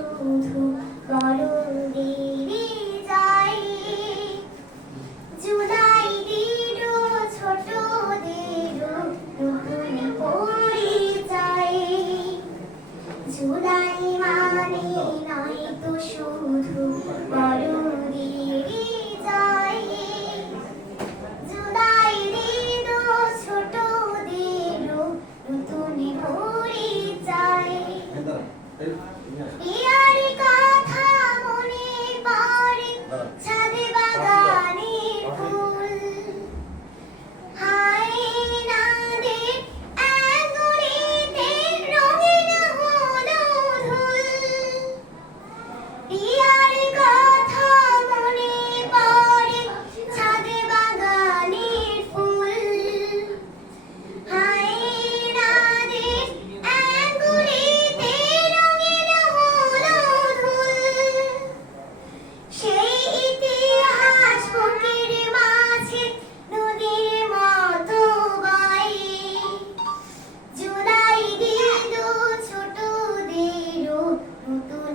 주두 너를 위 E aí